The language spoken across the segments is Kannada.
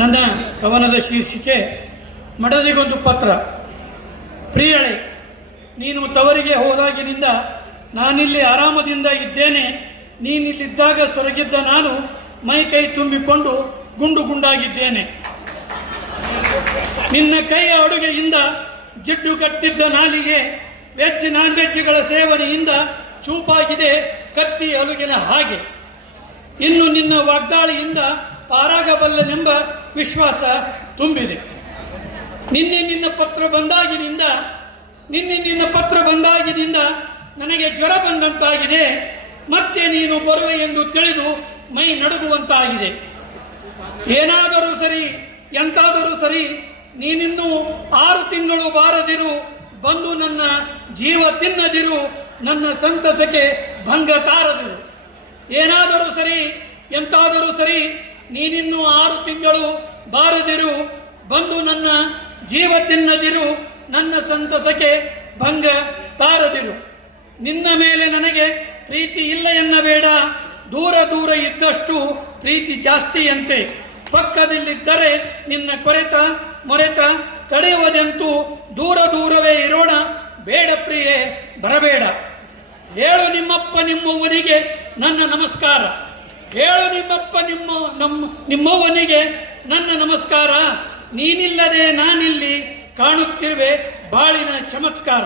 ನನ್ನ ಕವನದ ಶೀರ್ಷಿಕೆ ಮಡದಿಗೊಂದು ಪತ್ರ. ಪ್ರಿಯಳೆ, ನೀನು ತವರಿಗೆ ಹೋದಾಗಿನಿಂದ ನಾನಿಲ್ಲಿ ಆರಾಮದಿಂದ ಇದ್ದೇನೆ. ನೀನಿಲ್ಲಿದ್ದಾಗ ಸೊರಗಿದ್ದ ನಾನು ಮೈ ಕೈ ತುಂಬಿಕೊಂಡು ಗುಂಡು ಗುಂಡಾಗಿದ್ದೇನೆ. ನಿನ್ನ ಕೈಯ ಅಡುಗೆಯಿಂದ ಜಿಡ್ಡು ಕಟ್ಟಿದ್ದ ನಾಲಿಗೆ ವೆಜ್ ನಾನ್ ವೆಜ್ಗಳ ಸೇವನೆಯಿಂದ ಚೂಪಾಗಿದೆ ಕತ್ತಿ ಅಲುಗಿನ ಹಾಗೆ. ಇನ್ನು ನಿನ್ನ ವಾಗ್ದಾಳಿಯಿಂದ ಪಾರಾಗಬಲ್ಲನೆಂಬ ವಿಶ್ವಾಸ ತುಂಬಿದೆ. ನಿನ್ನೆ ನಿನ್ನ ಪತ್ರ ಬಂದಾಗಿನಿಂದ, ನಿನ್ನೆ ನಿನ್ನ ಪತ್ರ ಬಂದಾಗಿನಿಂದ ನನಗೆ ಜ್ವರ ಬಂದಂತಾಗಿದೆ. ಮತ್ತೆ ನೀನು ಬರುವೆ ಎಂದು ತಿಳಿದು ಮೈ ನಡುಗುವಂತಾಗಿದೆ. ಏನಾದರೂ ಸರಿ, ಎಂತಾದರೂ ಸರಿ, ನೀನಿನ್ನು ಆರು ತಿಂಗಳು ಬಾರದಿರು, ಬಂದು ನನ್ನ ಜೀವ ತಿನ್ನದಿರು, ನನ್ನ ಸಂತಸಕ್ಕೆ ಭಂಗ ತಾರದಿರು. ಏನಾದರೂ ಸರಿ, ಎಂತಾದರೂ ಸರಿ ನೀನಿನ್ನೂ ಆರು ತಿಂಗಳು ಬಾರದಿರು, ಬಂದು ನನ್ನ ಜೀವ ತಿನ್ನದಿರು, ನನ್ನ ಸಂತಸಕ್ಕೆ ಭಂಗ ತಾರದಿರು ನಿನ್ನ ಮೇಲೆ ನನಗೆ ಪ್ರೀತಿ ಇಲ್ಲ ಎನ್ನಬೇಡ. ದೂರ ದೂರ ಇದ್ದಷ್ಟು ಪ್ರೀತಿ ಜಾಸ್ತಿಯಂತೆ ಪಕ್ಕದಲ್ಲಿದ್ದರೆ ನಿನ್ನ ಕೊರೆತ ಮೊರೆತ ತಡೆಯುವುದೆಂತೂ ದೂರ ದೂರವೇ ಇರೋಣ. ಬೇಡ ಪ್ರಿಯೆ, ಬರಬೇಡ. ಹೇಳು ನಿಮ್ಮಪ್ಪ ನಿಮ್ಮವರಿಗೆ ನನ್ನ ನಮಸ್ಕಾರ. ಹೇಳು ನಿಮ್ಮಪ್ಪ ನಿಮ್ಮ, ನಮ್ಮ ನಿಮ್ಮವ್ವನಿಗೆ ನನ್ನ ನಮಸ್ಕಾರ. ನೀನಿಲ್ಲದೆ ನಾನಿಲ್ಲಿ ಕಾಣುತ್ತಿರುವೆ ಬಾಳಿನ ಚಮತ್ಕಾರ.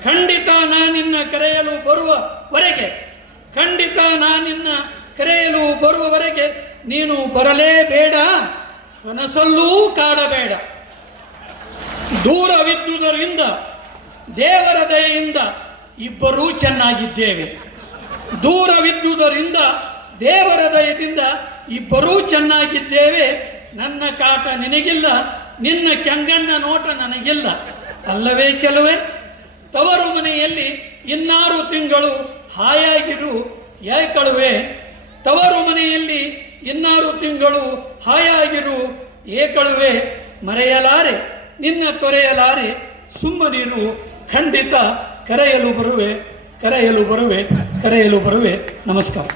ಖಂಡಿತ ನಾನಿನ್ನ ಕರೆಯಲು ಬರುವವರೆಗೆ ಖಂಡಿತ ನಾನಿನ್ನ ಕರೆಯಲು ಬರುವವರೆಗೆ ನೀನು ಬರಲೇಬೇಡ, ಕನಸಲ್ಲೂ ಕಾಡಬೇಡ. ದೂರವಿದ್ದುದರಿಂದ, ದೇವರ ದಯೆಯಿಂದ ಇಬ್ಬರೂ ಚೆನ್ನಾಗಿದ್ದೇವೆ. ದೂರವಿದ್ದುದರಿಂದ ದೇವರ ದಯದಿಂದ ಇಬ್ಬರೂ ಚೆನ್ನಾಗಿದ್ದೇವೆ. ನನ್ನ ಕಾಟ ನಿನಗಿಲ್ಲ, ನಿನ್ನ ಕೆಂಗಣ್ಣ ನೋಟ ನನಗಿಲ್ಲ. ಅಲ್ಲವೇ ಚೆಲುವೆ? ತವರು ಮನೆಯಲ್ಲಿ ಇನ್ನಾರು ತಿಂಗಳು ಹಾಯಾಗಿರು, ಏಕಳುವೆ? ತವರು ಮನೆಯಲ್ಲಿ ಇನ್ನಾರು ತಿಂಗಳು ಹಾಯಾಗಿರು, ಏಕಳುವೆ? ಮರೆಯಲಾರೆ, ನಿನ್ನ ತೊರೆಯಲಾರೆ, ಸುಮ್ಮನಿರು, ಖಂಡಿತ ಕರೆಯಲು ಬರುವೆ ಕರೆಯಲು ಬರುವೆ ಕರೆಯಲು ಬರುವೆ. ನಮಸ್ಕಾರ.